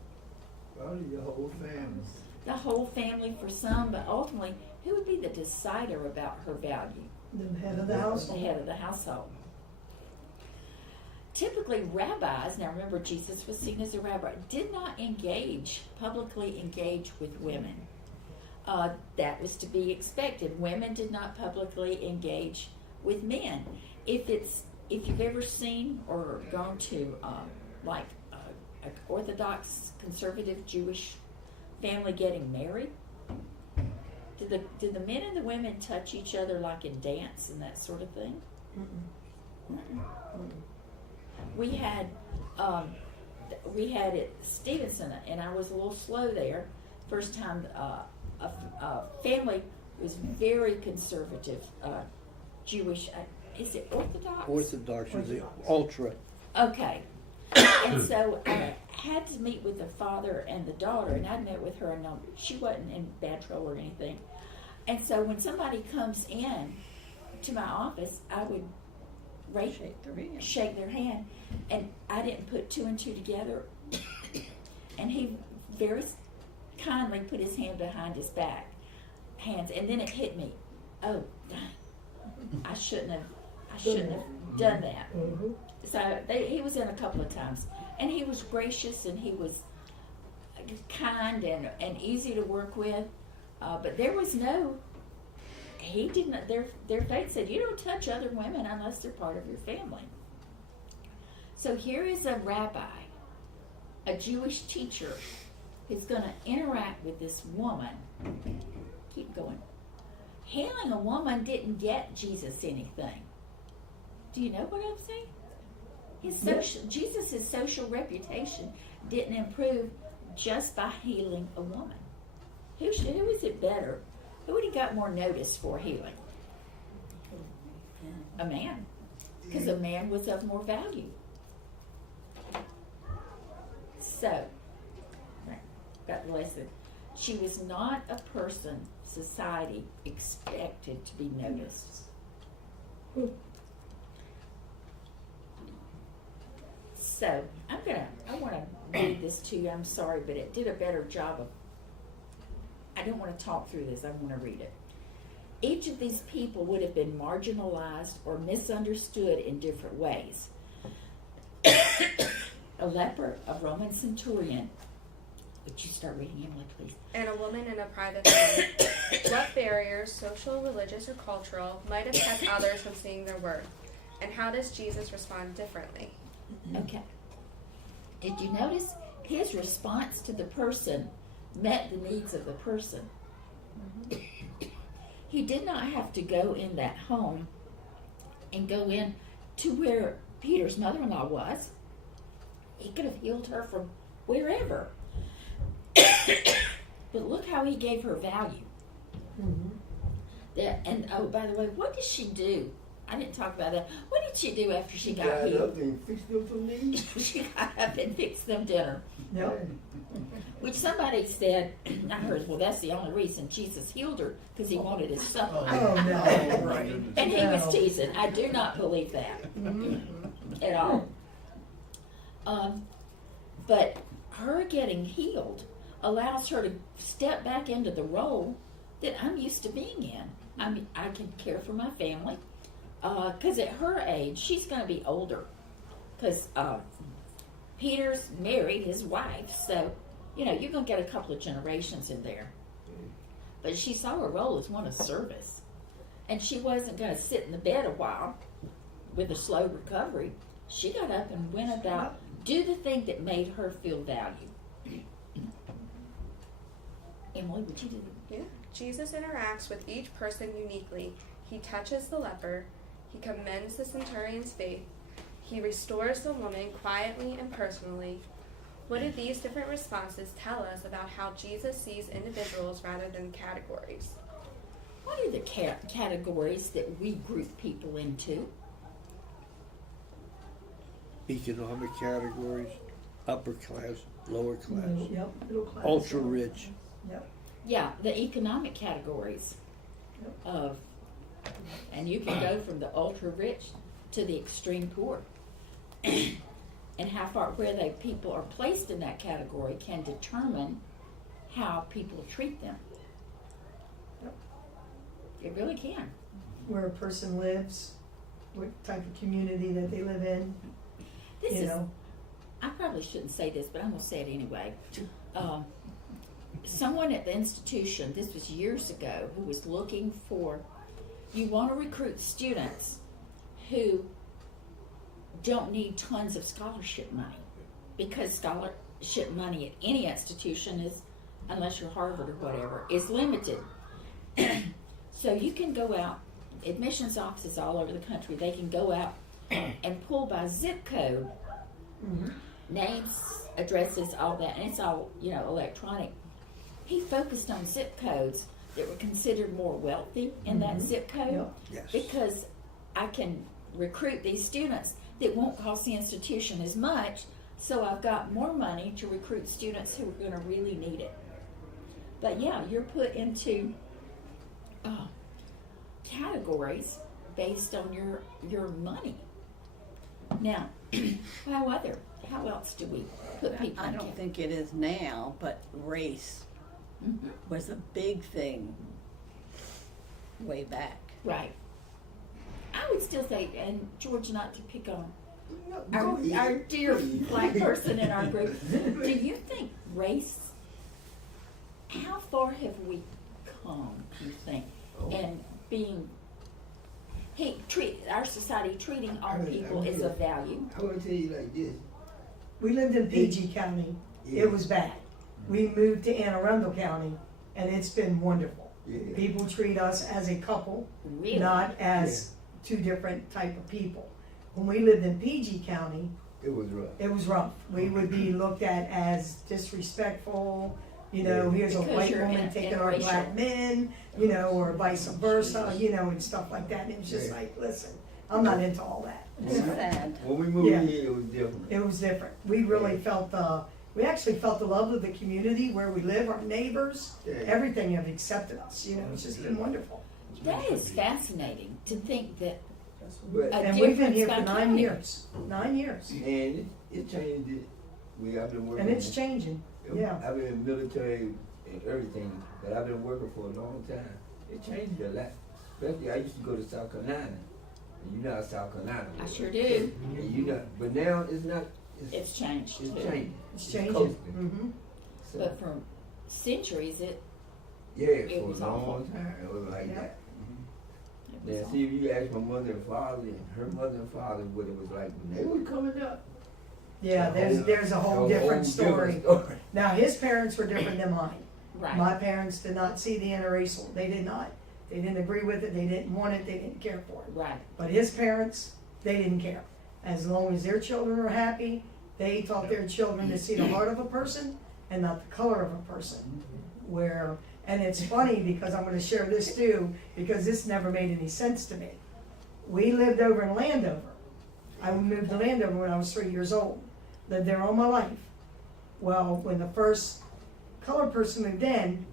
Probably the whole family. The whole family for some, but ultimately, who would be the decider about her value? The head of the household. The head of the household. Typically, rabbis, now remember Jesus was seen as a rabbi, did not publicly engage with women. That was to be expected. Women did not publicly engage with men. If you've ever seen or gone to an Orthodox conservative Jewish family getting married, did the men and the women touch each other like in dance and that sort of thing? We had at Stevenson, and I was a little slow there. First time a family was very conservative, Jewish. Is it Orthodox? Orthodox is the ultra. Okay. And so I had to meet with the father and the daughter, and I'd met with her, and she wasn't in bad trouble or anything. And so when somebody comes in to my office, I would shake their hand, and I didn't put two and two together. And he very kindly put his hand behind his hands, and then it hit me. Oh, dang. I shouldn't have done that. So he was in a couple of times, and he was gracious, and he was kind and easy to work with, but there was he didn't, their faith said, you don't touch other women unless they're part of your family. So here is a rabbi, a Jewish teacher, who's going to interact with this woman keep going. Healing a woman didn't get Jesus anything. Do you know what I'm saying? Jesus' social reputation didn't improve just by healing a woman. Who is it better? Who would he got more notice for healing? A man. Because a man was of more value. So, got the lesson. She was not a person society expected to be noticed. So, I want to read this to you. I'm sorry, but it did a better job of, I don't want to talk through this, I want to read it. Each of these people would have been marginalized or misunderstood in different ways. A leper, a Roman centurion. Would you start reading, Emily, please? And a woman in a private home. What barriers, social, religious, or cultural, might have kept others from seeing their worth? And how does Jesus respond differently? Okay. Did you notice his response to the person met the needs of the person? He did not have to go in that home and go in to where Peter's mother-in-law was. He could have healed her from wherever. But look how he gave her value. And oh, by the way, what did she do? I didn't talk about that. What did she do after she got healed? Up and fixed them for me. She got up and fixed them dinner. Yep. Which somebody said, I heard, well, that's the only reason Jesus healed her, because he wanted his son. Oh, no. Right. And he was No. teasing. I do not believe that at all. But her getting healed allows her to step back into the role that I'm used to being in. I mean, I can care for my family. Because at her age, she's going to be older. Because Peter's married his wife, so, you're going to get a couple of generations in there. But she saw her role as one of service. And she wasn't going to sit in the bed a while with a slow recovery. She got up and went about, do the thing that made her feel valued. Emily, would you do that? Yeah. Jesus interacts with each person uniquely. He touches the leper. He commends the centurion's faith. He restores the woman quietly and personally. What do these different responses tell us about how Jesus sees individuals rather than categories? What are the categories that we group people into? Economic categories, upper class, lower class, Yep, middle class. ultra rich. Yep. Yeah, the economic categories of, and you can go from the ultra rich to the extreme poor. And how far, where people are placed in that category can determine how people treat them. Yep. It really can. Where a person lives, what type of community that they live in, This you is, know. I probably shouldn't say this, but I'm going to say it anyway. Someone at the institution, this was years ago, who was looking for, you want to recruit students who don't need tons of scholarship money, because scholarship money at any institution is, unless you're Harvard or whatever, is limited. So you can go out, admissions offices all over the country, they can go out and pull by zip code, names, addresses, all that, and it's all, electronic. He focused on zip codes that were considered more wealthy in that zip code, Yep. Yes. because I can recruit these students that won't cost the institution as much, so I've got more money to recruit students who are going to really need it. But yeah, you're put into categories based on your money. Now, how else do we put people I in don't categories? think it is now, but race was a big thing way back. Right. I would still say, and George, not to pick on Go ahead. our dear black person in our group, do you think race, how far have we come, do you think, in being, our society treating all people as of value? I want to tell you like this. We lived in PG County. Yeah. It was bad. We moved to Anne Arundel County, and it's been wonderful. Yeah. People treat us as a couple, Really? not as two different type of people. When we lived in PG County, It was rough. it was rough. We would be looked at as disrespectful, you know, here's a Because white you're woman in- taking in our racial- black men, you know, or vice versa, you know, and stuff like that. And it was just Yeah. like, listen, I'm not into all that. It's sad. When we moved Yeah. here, it was different. It was different. We really felt we actually felt the love of the community where we live, our neighbors, Yeah. everything have accepted us, you know, it's just been wonderful. That is fascinating to think that But, a And we've been difference here by for 9 county. years, 9 years. and it changed it. I've been working. And it's changing, yeah. I've been in the military and everything, but I've been working for a long time. It changed a lot. Especially, I used to go to South Carolina. And you know how South Carolina I was. sure do. And you know, but now it's not. It's changed It's too. changing. It's changing. coasting. Mm-hmm. So, But for centuries, it yeah, for was a long awful. time, it was like Yeah. that. was Now, awful. see, if you ask my mother and father and her mother and father what it was like when they were coming up. Yeah, there's a whole different story. Now, his parents were different than mine. Right. My parents did not see the interracial. They did not. They didn't agree with it. They didn't want it. They didn't care for it. Right. But his parents, they didn't care. As long as their children were happy, they taught their children to see the heart of a person and not the color of a person. And it's funny because I'm going to share this too, because this never made any sense to me. We lived over in Landover. I moved to Landover when I was 3 years old. Lived there all my life. Well, when the first colored person moved in,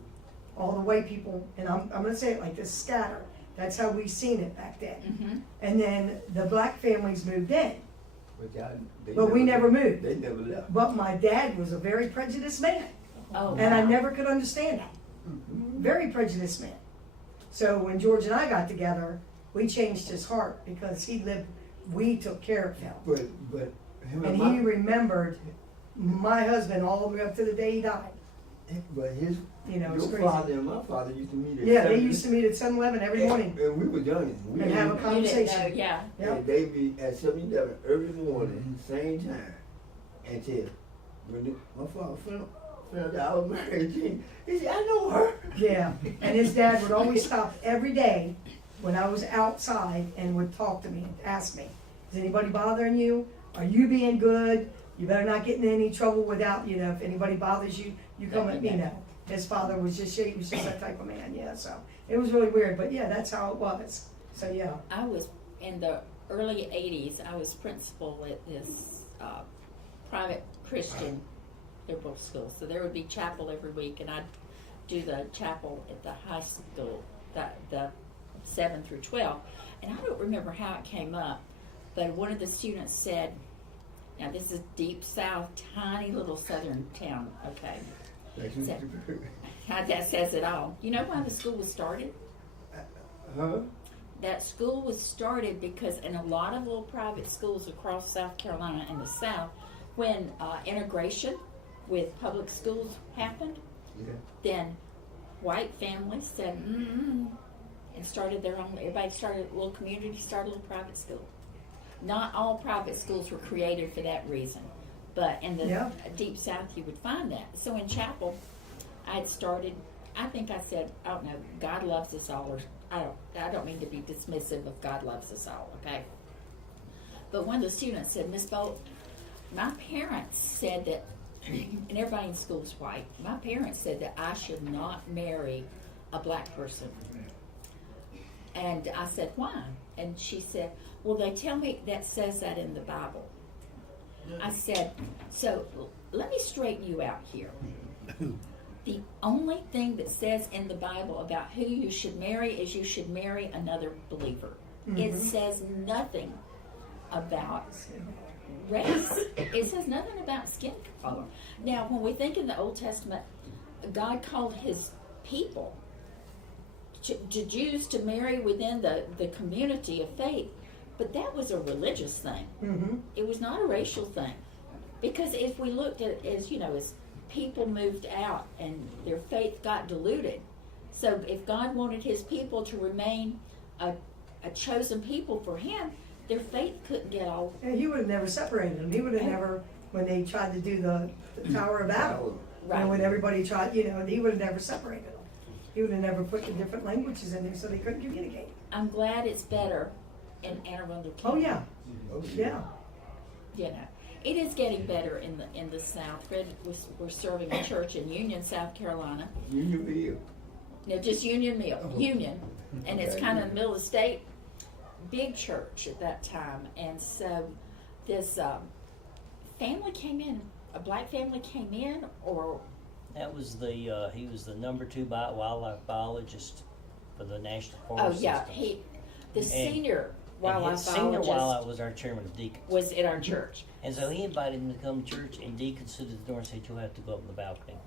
all the white people, and I'm going to say it like this, scattered. That's how we seen it back then. Mm-hmm. And then the black families moved in. They But we never moved. They never left. But my dad was a very prejudiced man. Oh, And I wow. never could understand that. Very prejudiced man. So when George and I got together, we changed his heart because we took care of him. But him And and he remembered my husband all the way up to the day he died. but his You know, it's your crazy. father and my father used to meet at Yeah, they 7. used to meet at 7-Eleven every morning And we were young. We and have a You didn't know, conversation. yeah. Yeah. And they be at 7-Eleven every morning, same time, until when my father found out I was married. He said, "I know her." Yeah, and his dad would always stop every day when I was outside and would talk to me and ask me, is anybody bothering you? Are you being good? You better not get in any trouble without, you know, if anybody bothers you, you come let me know. His father was just that type of man, yeah, so it was really weird, but yeah, that's how it was. So, yeah. I was in the early '80s. I was principal at this private Christian liberal school. So there would be chapel every week, and I'd do the chapel at the high school, the 7 through 12. And I don't remember how it came up, but one of the students said, "Now this is deep south, tiny little southern town, okay? That says it all. You know why the school was started? Huh? That school was started because in a lot of little private schools across South Carolina and the South, when integration with public schools happened, Yeah. then white families said, and started their own, everybody started a little community, started a little private school. Not all private schools were created for that reason, but in the Yeah. deep South you would find that. So in chapel, I had started, I think I said, I don't know, God loves us all, or I don't mean to be dismissive of God loves us all, okay? But one of the students said, Miss Bolt, my parents said that, and everybody in school is white, my parents said that I should not marry a black person. And I said, why? And she said, well, they tell me that says that in the Bible. I said, so let me straighten you out here. The only thing that says in the Bible about who you should marry is you should marry another believer. It says nothing about race. It says nothing about skin color. Now, when we think in the Old Testament, God called his people, to Jews, to marry within the community of faith. But that was a religious thing. Mm-hmm. It was not a racial thing. Because if we looked at it as, as people moved out and their faith got diluted. So if God wanted his people to remain a chosen people for him, their faith couldn't get all. Yeah, he would have never separated them. He would have never, when they tried to do the Tower of Babel, Right. when everybody tried, he would have never separated them. he would have never put the different languages in there so they couldn't communicate. I'm glad it's better in Anne Arundel County. Oh, yeah, yeah. You know, it is getting better in the South. Fred we're serving a church in Union, South Carolina. Union Bill. No, just Union Mill, Oh. Union, and it's Okay. kind of in the middle of the state. Big church at that time, and so this family came in. A black family came in, or That was the, he was the number 2 wildlife biologist for the National oh Forest yeah, System. the senior wildlife and his senior biologist wildlife was our chairman of deacons. was in our church. And so he invited him to come to church, and deacons stood at the door and said, "You'll have to go up on the balcony."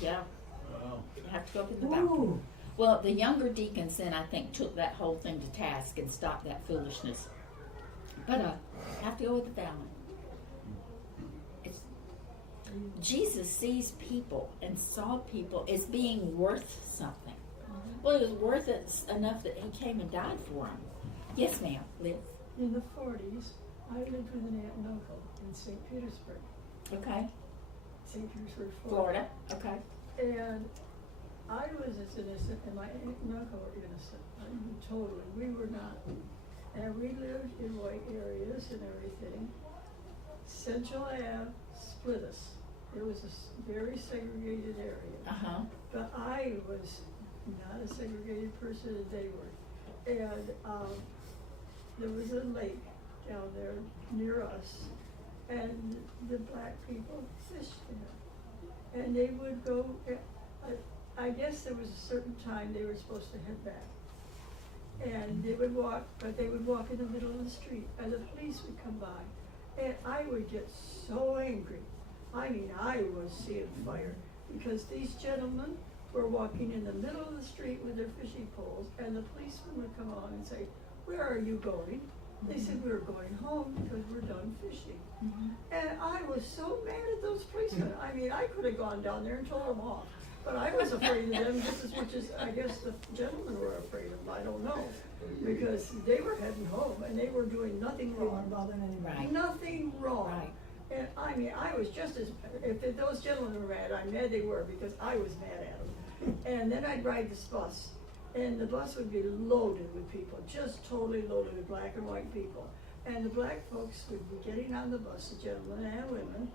Yeah, Wow. you have to go up in the balcony. Ooh, Well, the younger deacons then, I think, took that whole thing to task and stopped that foolishness. But have to go with the family. It's, Jesus sees people and saw people as being worth something. Well, it was worth it enough that he came and died for them. Yes, ma'am. Liz. In the 40s, I lived with an aunt and uncle in St. Petersburg, Okay. St. Petersburg, Florida. Okay. And I was as innocent, and my aunt and uncle were innocent. I mean, totally. We were not. And we lived in white areas and everything. Central Ave split us. It was a very segregated area. Uh-huh. But I was not a segregated person as they were. And there was a lake down there near us, and the black people fished there. And they would go, I guess there was a certain time they were supposed to head back. And they would walk, but they would walk in the middle of the street, and the police would come by. And I would get so angry. I mean, I was seeing fire, because these gentlemen were walking in the middle of the street with their fishing poles, and the policeman would come along and say, "Where are you going?" They said, "We're going home because we're done fishing." And I was so mad at those policemen. I mean, I could have gone down there and told them off. But I was afraid of them just as much as I guess the gentlemen were afraid of them. I don't know. Because they were heading home and they were doing nothing they weren't wrong. bothering anybody. Right. Nothing wrong. Right. And I mean, I was just as, if those gentlemen were mad, I'm mad they were because I was mad at them. And then I'd ride this bus. And the bus would be loaded with people, just totally loaded with black and white people. And the black folks would be getting on the bus, the gentlemen and women,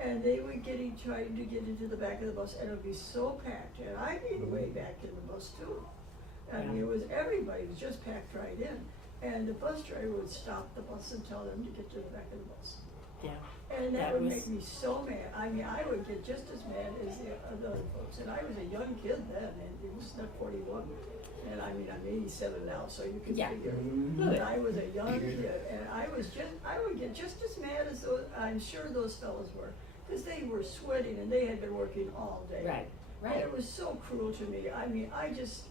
and they would trying to get into the back of the bus, and it would be so packed. And I'd be way back in the bus too. I mean, everybody was just packed right in. And the bus driver would stop the bus and tell them to get to the back of the bus. Yeah. And that That would was- make me so mad. I mean, I would get just as mad as the other folks. And I was a young kid then, and it was not 41. And I mean, I'm 87 now, so you can Yeah. figure. Good. But I was a young kid, and I would get just as mad as those, I'm sure those fellows were. Because they were sweating and they had been working all day. Right. And Right. it was so cruel to me. I mean, I just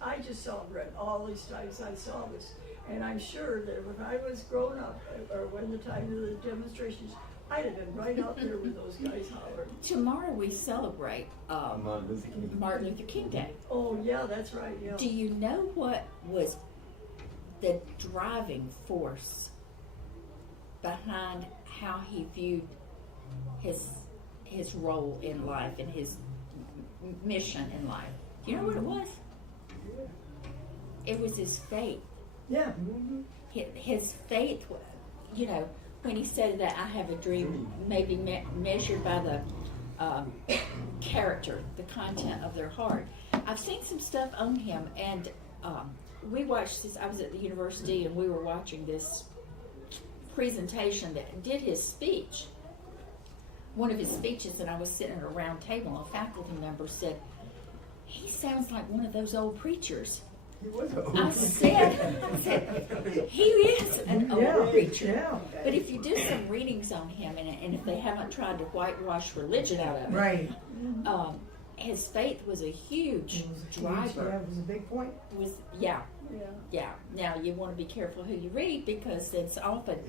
saw red all these times I saw this. And I'm sure that when I was growing up, or when the time of the demonstrations, I'd have been right out there with those guys hollering. Tomorrow we celebrate Martin Luther King. Martin Luther King Day. Oh, yeah, that's right, yeah. Do you know what was the driving force behind how he viewed his role in life and his mission in life? Do you know what it was? It was his faith. Yeah. His faith, you know, when he said that I have a dream, maybe measured by the character, the content of their heart. I've seen some stuff on him, and we watched this. I was at the university, and we were watching this presentation that did his speech. One of his speeches, and I was sitting at a round table, and a faculty member said, "He sounds like one of those old preachers." He was a I said, he is an old preacher. Yeah. But if you do some readings on him, and if they haven't tried to whitewash religion out of it, Right. his faith was a huge It was a huge, driver. yeah, it was a big point. Yeah. Yeah. Now you want to be careful who you read, because it's often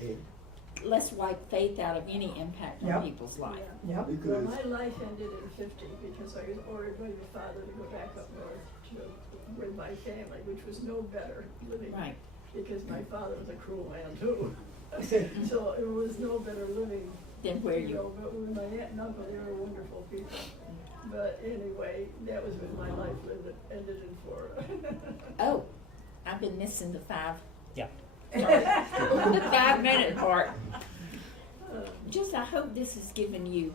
let's wipe faith out of any impact on Yep. people's life. Yeah. Yep. Well, Because my life ended at 50 because I was ordered by my father to go back up north with my family, which was no better living. Right. Because my father was a cruel man too. So it was no better living than where you. know, but with my aunt and uncle, they were wonderful people. But anyway, that was when my life ended in Florida. Oh, I've been missing the 5 Yeah. the 5-minute part. Just, I hope this has given you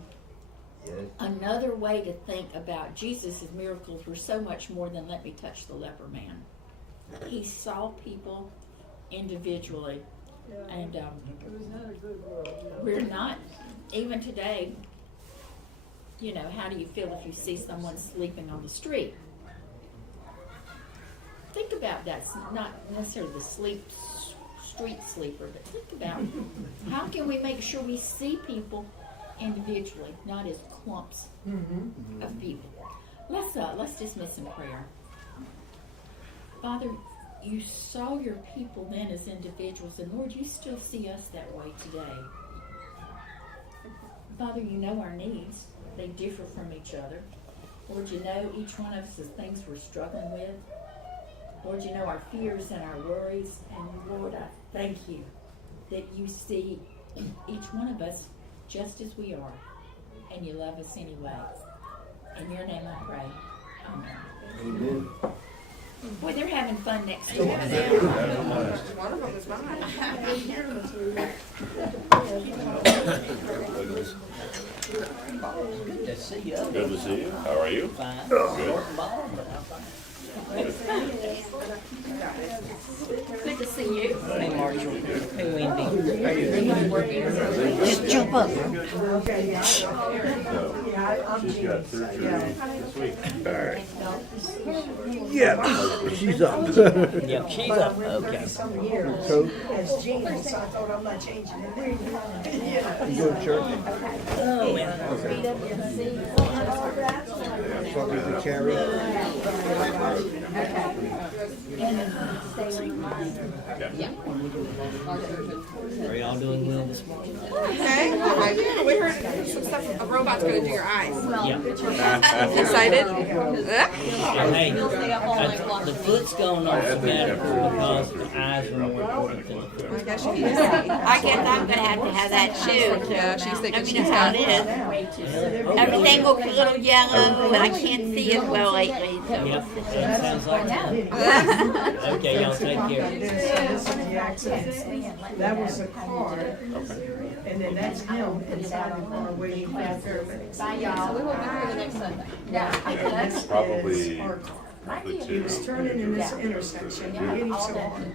Yes. another way to think about Jesus' miracles were so much more than let me touch the leper man. He saw people individually, Yeah. and It was not a good world. You know. we're not, even today, you know, how do you feel if you see someone sleeping on the street? Think about that, it's not necessarily the street sleeper, but think about how can we make sure we see people individually, not as clumps of people. Let's dismiss in prayer. Father, you saw your people then as individuals, and Lord, you still see us that way today. Father, you know our needs. They differ from each other. Lord, you know each one of us the things we're struggling with. Lord, you know our fears and our worries. And Lord, I thank you that you see each one of us just as we are, and you love us anyway. In your name I pray. Amen. Amen. Boy, they're having fun next door. One of them is mine. Good to see you. Good to see you. How are you? Fine. Good. Good to see you. Hey, Marshall. Hey, Wendy. Just jump up. Okay, yeah. I'm She's got Jean, surgery this week. All right. Yeah, she's up. Yep, she's up. Okay. some years So, as Jean, so I thought I'm not changing the name. you go to church? Oh, man. Talking to Carrie? Are y'all doing well this morning? Okay. We heard some stuff. A robot's gonna do your eyes. Yeah. Excited? Hey, the foot's going on sabbatical because the eyes are more important than the foot. I guess you need to see. I guess I'm gonna have that too. Yeah, she's thinking I she's mean, how got it is. Everything looks a little yellow, and I can't see as well lately, so. Yep, that sounds like that. Okay, y'all take care. This is the accident. That was a car, and then that's him inside the car waiting for the paramedics. Bye, y'all. We won't be here the next Sunday. That's Probably our car. the He two. was turning in this intersection, hitting so hard.